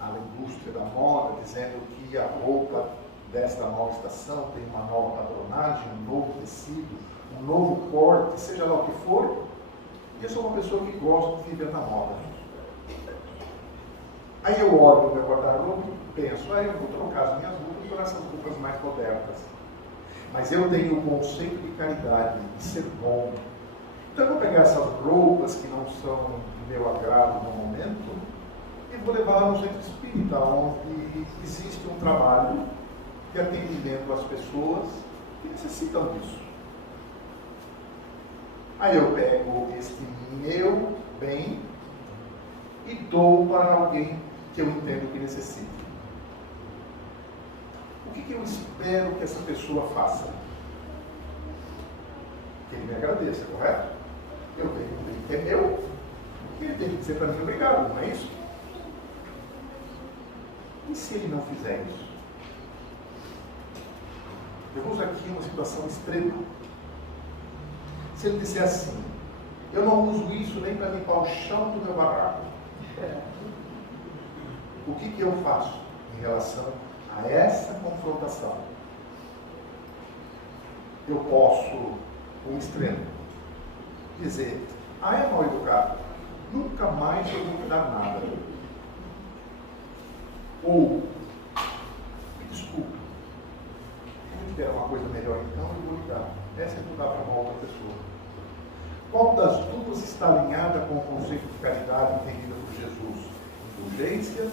a indústria da moda dizendo que a roupa desta nova estação tem uma nova padronagem, um novo tecido, um novo corte, seja lá o que for. E eu sou uma pessoa que gosta de viver na moda. Aí eu olho o meu guarda-roupa e penso, eu vou trocar as minhas roupas por essas roupas mais modernas. Mas eu tenho o conceito de caridade, de ser bom. Então eu vou pegar essas roupas que não são do meu agrado no momento e vou levar lá no centro espírita, onde existe um trabalho de atendimento às pessoas que necessitam disso. Aí eu pego este meu bem e dou para alguém que eu entendo que necessita. O que eu espero que essa pessoa faça? Que ele me agradeça, correto? Eu tenho um bem que é meu, e ele tem que dizer para mim obrigado, não é isso? E se ele não fizer isso? Eu vou usar aqui uma situação extrema. Se ele disser assim, eu não uso isso nem para limpar o chão do meu barraco. O que eu faço em relação a essa confrontação? Eu posso, um extremo, dizer, é mal educado, nunca mais eu vou te dar nada. Ou, me desculpe, se eu tiver uma coisa melhor então, eu vou lhe dar. Essa é mudar para uma outra pessoa. Qual das duas está alinhada com o conceito de caridade entendido por Jesus? Indulgência,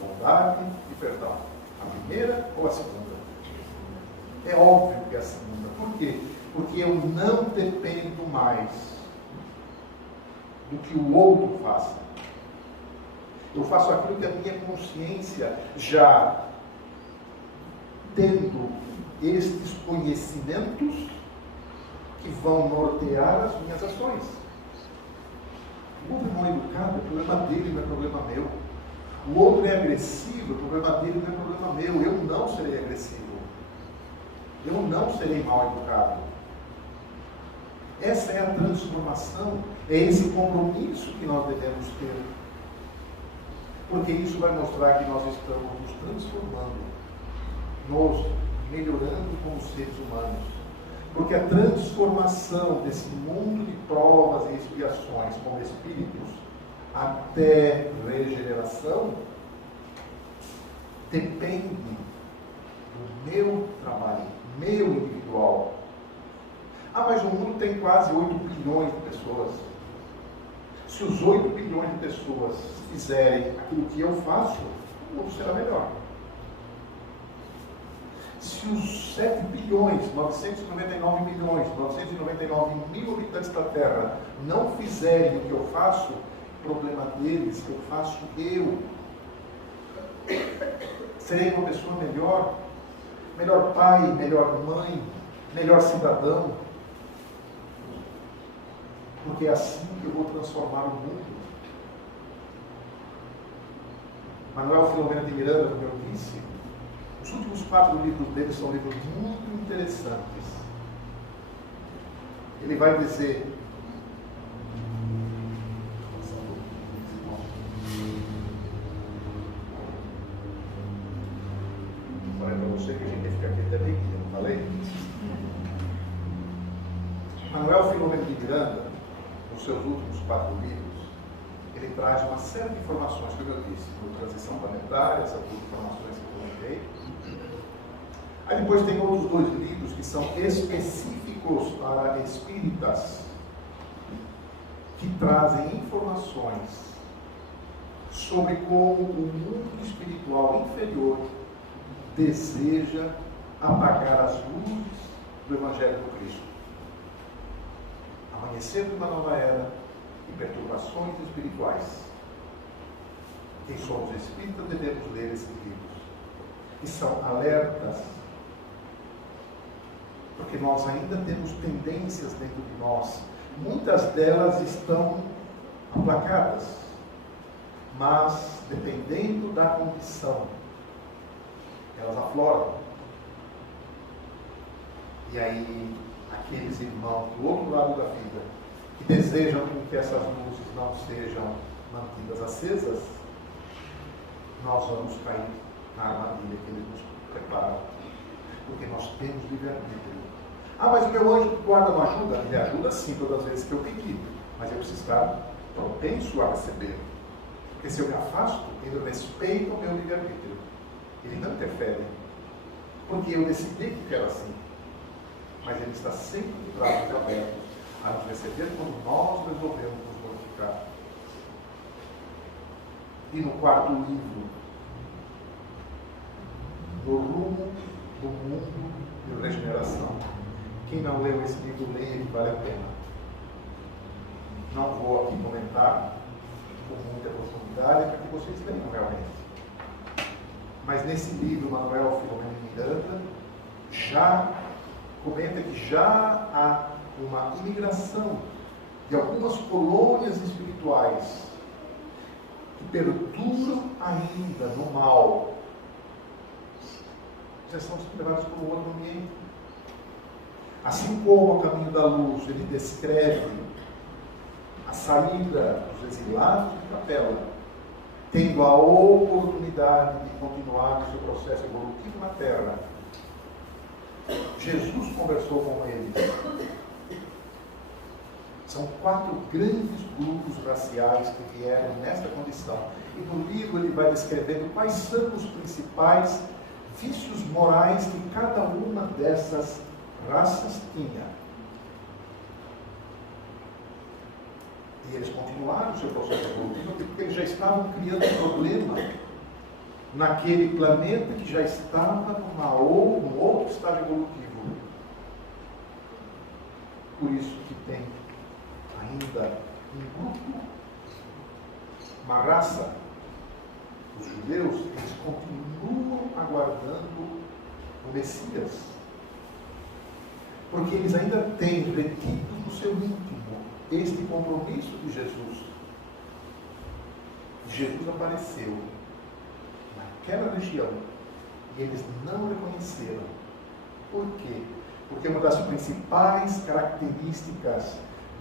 bondade e perdão. A primeira ou a segunda? É óbvio que é a segunda. Por quê? Porque eu não dependo mais do que o outro faça. Eu faço aquilo que a minha consciência, já tendo estes conhecimentos, que vão nortear as minhas ações. O outro não é educado, é problema dele, não é problema meu. O outro é agressivo, é problema dele, não é problema meu. Eu não serei agressivo. Eu não serei mal educado. Essa é a transformação, é esse compromisso que nós devemos ter. Porque isso vai mostrar que nós estamos nos transformando, nos melhorando como seres humanos. Porque a transformação desse mundo de provas e expiações como espíritos até regeneração depende do meu trabalho, meu individual. Mas o mundo tem quase 8 bilhões de pessoas. Se os 8 bilhões de pessoas fizerem aquilo que eu faço, o mundo será melhor. Se os 7 bilhões, 999 milhões, 999 mil habitantes da Terra não fizerem o que eu faço, problema deles, eu faço eu. Serei uma pessoa melhor, melhor pai, melhor mãe, melhor cidadão. Porque é assim que eu vou transformar o mundo. Manuel Filomeno de Miranda, como eu disse, os últimos 4 livros dele são livros muito interessantes. Ele vai dizer, falei para você que a gente ia ficar aqui até meio-dia, não falei? Manuel Filomeno de Miranda, nos seus últimos 4 livros, ele traz uma série de informações, como eu disse, por transição planetária, essas 2 informações que eu comentei. Aí depois tem outros 2 livros que são específicos para espíritas, que trazem informações sobre como o mundo espiritual inferior deseja apagar as luzes do Evangelho do Cristo. Amanhecer de uma nova era e perturbações espirituais. Quem somos espíritas devemos ler esses livros. E são alertas. Porque porque nós ainda temos tendências dentro de nós. Muitas delas estão aplacadas, mas dependendo da condição, elas afloram. E aí, aqueles irmãos do outro lado da vida, que desejam que essas luzes não sejam mantidas acesas, nós vamos cair na armadilha que eles nos preparam, porque nós temos livre-arbítrio. Ah, mas o meu anjo de guarda não ajuda? Ele ajuda sim todas as vezes que eu pedi, mas eu preciso estar propenso a receber. Porque se eu me afasto, ele respeita o meu livre-arbítrio. Ele não interfere, porque eu decidi que quero assim. Mas ele está sempre de braços abertos a nos receber quando nós resolvemos nos glorificar. E no quarto livro, No Rumo do Mundo de Regeneração. Quem não leu esse livro, leia, ele vale a pena. Não vou aqui comentar com muita profundidade, para que vocês leiam realmente. Mas nesse livro, Manuel Filomeno Miranda já comenta que já há uma imigração de algumas colônias espirituais que perduram ainda no mal. Já estão levados para um outro ambiente. Assim como o caminho da luz, ele descreve a saída dos exilados de Capela, tendo a oportunidade de continuar o seu processo evolutivo na Terra. Jesus conversou com eles. São 4 grandes grupos raciais que vieram nesta condição. E no livro ele vai descrevendo quais são os principais vícios morais que cada uma dessas raças tinha. E eles continuaram o seu processo evolutivo porque eles já estavam criando um problema naquele planeta que já estava num outro estágio evolutivo. Por isso que tem ainda um grupo, uma raça, os judeus, eles continuam aguardando o Messias, porque eles ainda têm retido no seu íntimo este compromisso de Jesus. Jesus apareceu naquela região e eles não reconheceram. Por quê? Porque uma das principais características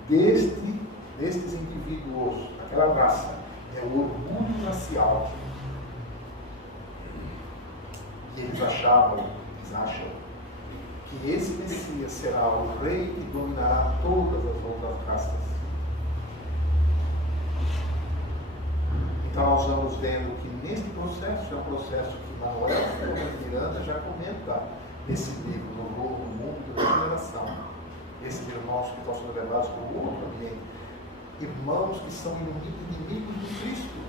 destes indivíduos, daquela raça, é o orgulho racial. E eles acham que esse Messias será o rei que dominará todas as outras raças. Então nós vamos vendo que neste processo, é um processo que Manuel Filomeno Miranda já comenta nesse livro, No Rumo do Mundo de Regeneração. Esses irmãos que estão sendo levados para o outro ambiente, irmãos que são inimigos de Cristo.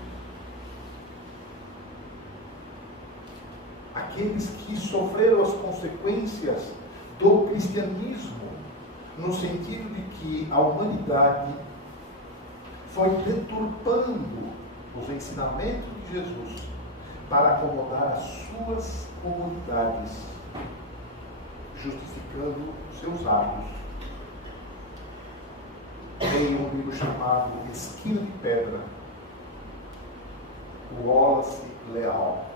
Aqueles que sofreram as consequências do cristianismo, no sentido de que a humanidade foi deturpando os ensinamentos de Jesus para acomodar as suas comunidades, justificando os seus atos. Tem um livro chamado Esquina de Pedra, o Wallace Leal.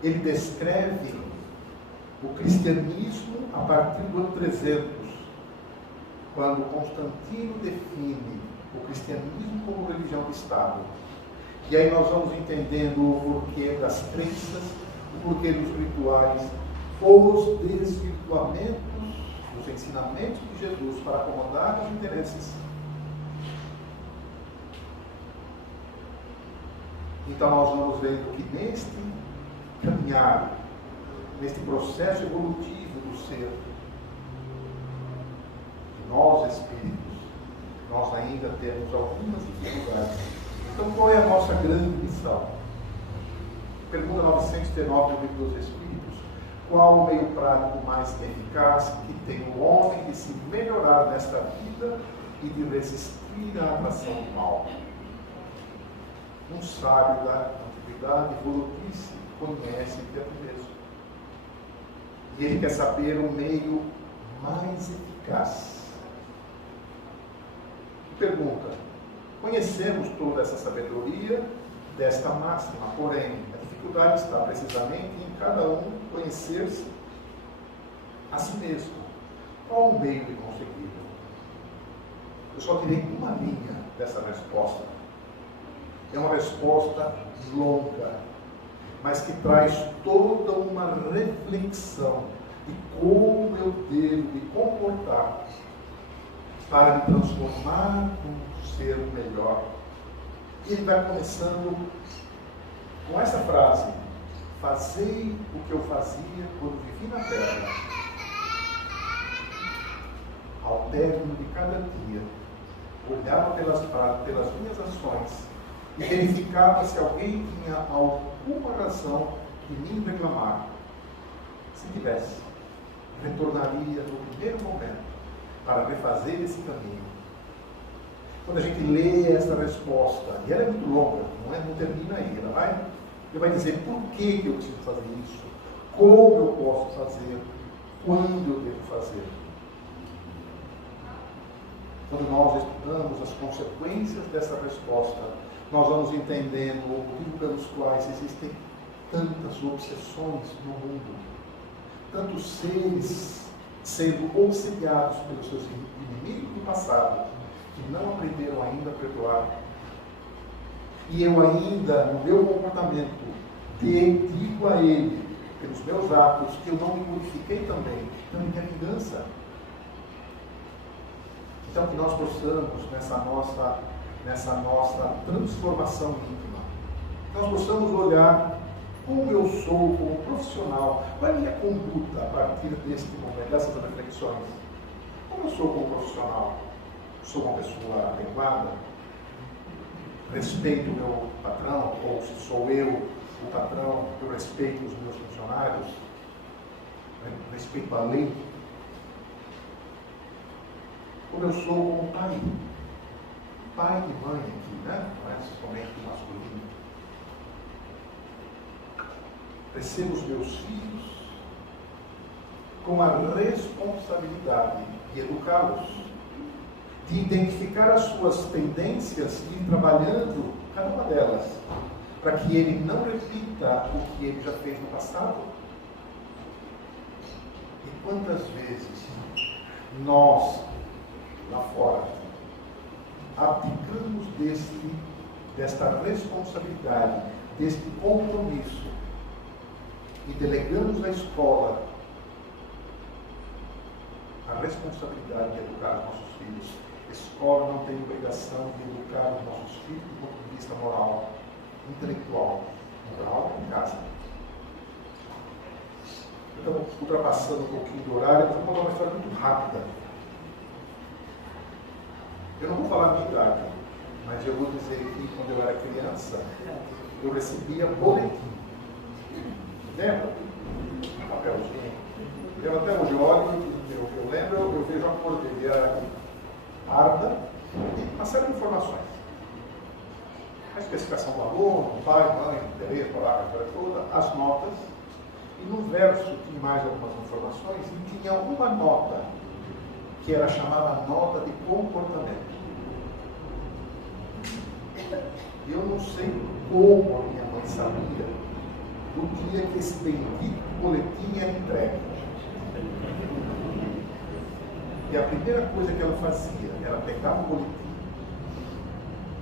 Ele descreve o cristianismo a partir do ano 300, quando Constantino define o cristianismo como religião de Estado. E aí nós vamos entendendo o porquê das crenças, o porquê dos rituais, os desvirtuamentos dos ensinamentos de Jesus para acomodar os interesses. Então nós vamos vendo que neste caminhar, neste processo evolutivo do ser, nós espíritos, nós ainda temos algumas dificuldades. Então qual é a nossa grande missão? Pergunta 919 do Livro dos Espíritos: qual o meio prático mais eficaz que tem o homem de se melhorar nesta vida e de resistir à atração do mal? Um sábio da antiguidade, Volodice, conhece de mesmo. E ele quer saber o meio mais eficaz. Pergunta: conhecemos toda essa sabedoria desta máxima, porém, a dificuldade está precisamente em cada um conhecer-se a si mesmo. Qual o meio de consegui-lo? Eu só direi uma linha dessa resposta. É uma resposta longa, mas que traz toda uma reflexão de como eu devo me comportar para me transformar num ser melhor. E ele vai começando com essa frase: fazei o que eu fazia quando vivi na terra. Ao término de cada dia, olhava pelas minhas ações e verificava se alguém tinha alguma razão de me reclamar. Se tivesse, retornaria no primeiro momento para refazer esse caminho. Quando a gente lê essa resposta, e ela é muito longa, não termina aí, ele vai dizer por que eu preciso fazer isso, como eu posso fazer, quando eu devo fazer. Quando nós estudamos as consequências dessa resposta, nós vamos entendendo o motivo pelos quais existem tantas obsessões no mundo, tantos seres sendo obsediados pelos seus inimigos do passado, que não aprenderam ainda a perdoar. E eu ainda, no meu comportamento, digo a ele, pelos meus atos, que eu não me glorifiquei também, então minha vingança. Então que nós possamos, nessa nossa transformação íntima, nós possamos olhar como eu sou como profissional, qual é a minha conduta a partir deste momento, dessas reflexões. Como eu sou como profissional? Sou uma pessoa adequada? Respeito o meu patrão? Ou se sou eu o patrão, eu respeito os meus funcionários? Respeito a lei? Como eu sou como pai? Pai e mãe aqui, né? Não é somente masculino. Recebo os meus filhos com a responsabilidade de educá-los, de identificar as suas tendências e ir trabalhando cada uma delas, para que ele não repita o que ele já fez no passado. E quantas vezes nós, lá fora, abdicamos desta responsabilidade, deste compromisso, e delegamos à escola a responsabilidade de educar os nossos filhos. A escola não tem obrigação de educar os nossos filhos do ponto de vista moral, intelectual, moral em casa. Então, ultrapassando um pouquinho do horário, eu vou contar uma história muito rápida. Eu não vou falar a minha idade, mas eu vou dizer que quando eu era criança, eu recebia boletim. Lembra? Um papelzinho. Eu até hoje olho, eu lembro, eu vejo a cor dele, era arda, e uma série de informações. A especificação do aluno, pai, mãe, endereço, palavra, a história toda, as notas, e no verso tinha mais algumas informações, e tinha uma nota, que era chamada nota de comportamento. Eu não sei como a minha mãe sabia do dia que esse bendito boletim era entregue. E a primeira coisa que ela fazia era pegar o boletim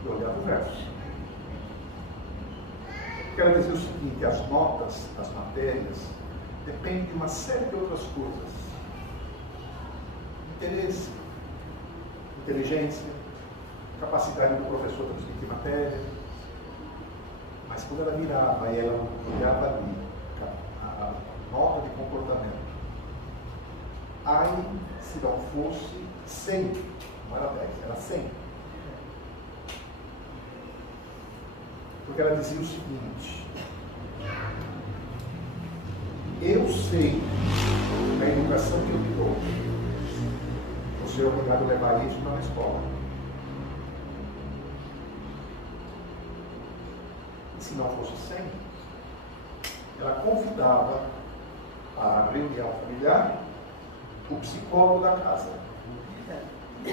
e olhar o verso. Quero dizer o seguinte: as notas, as matérias, dependem de uma série de outras coisas. Interesse, inteligência, capacidade do professor transmitir matéria. Mas quando ela virava e ela olhava ali a nota de comportamento, ai se não fosse 100, não era 10, era 100. Porque ela dizia o seguinte: eu sei a educação que eu me dou, você é obrigado a levar isso na escola. Se não fosse 100, ela convidava a reunião familiar, o psicólogo da casa, que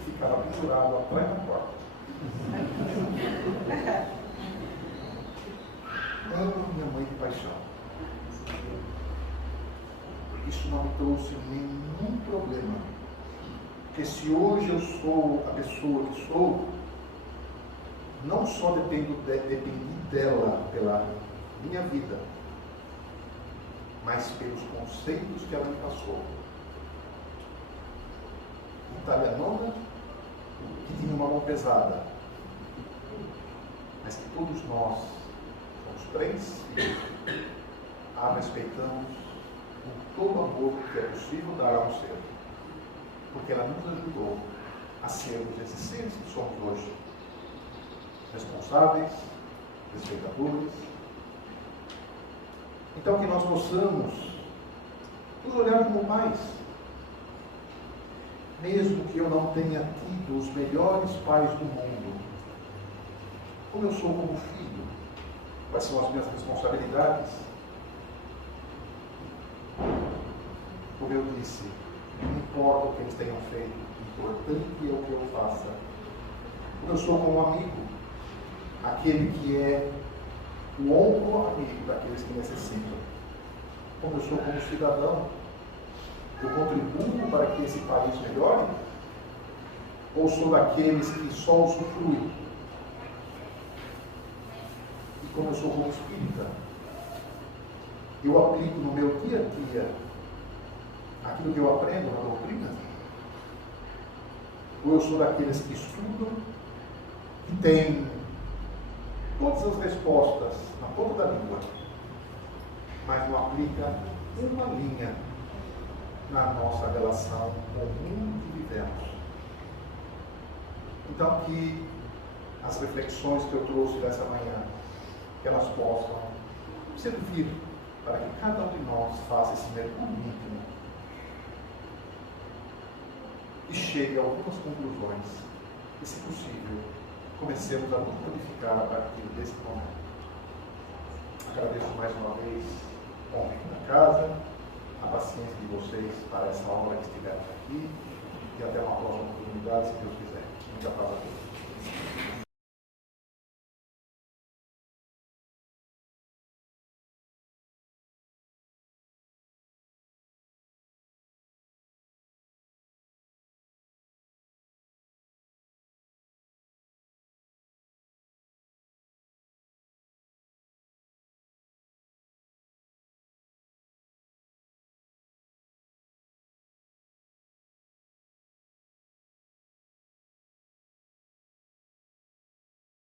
ficava pendurado atrás da porta. Amo minha mãe de paixão. Isso não me trouxe nenhum problema. Porque se hoje eu sou a pessoa que sou, não só dependi dela pela minha vida, mas pelos conceitos que ela me passou. Italianona, que tinha uma mão pesada, mas que todos nós, somos 3 filhos, a respeitamos com todo o amor que é possível dar a um ser, porque ela nos ajudou a sermos esses seres que somos hoje, responsáveis, respeitadores. Então que nós possamos nos olhar como pais, mesmo que eu não tenha tido os melhores pais do mundo, como eu sou como filho, quais são as minhas responsabilidades? Como eu disse, não importa o que eles tenham feito, o importante é o que eu faça. Como eu sou como amigo, aquele que é o ombro amigo daqueles que necessitam. Como eu sou como cidadão, eu contribuo para que esse país melhore? Ou sou daqueles que só usufruem? E como eu sou como espírita, eu aplico no meu dia a dia aquilo que eu aprendo na doutrina? Ou eu sou daqueles que estudam, que têm todas as respostas na ponta da língua, mas não aplica uma linha na nossa relação com o mundo que vivemos? Então, que as reflexões que eu trouxe nessa manhã, que elas possam servir para que cada um de nós faça esse mergulho íntimo e chegue a algumas conclusões e, se possível, comecemos a nos modificar a partir desse momento. Agradeço mais uma vez o convite da casa, a paciência de vocês para essa hora que estivermos aqui, e até uma próxima oportunidade, se Deus quiser. Muita paz a todos.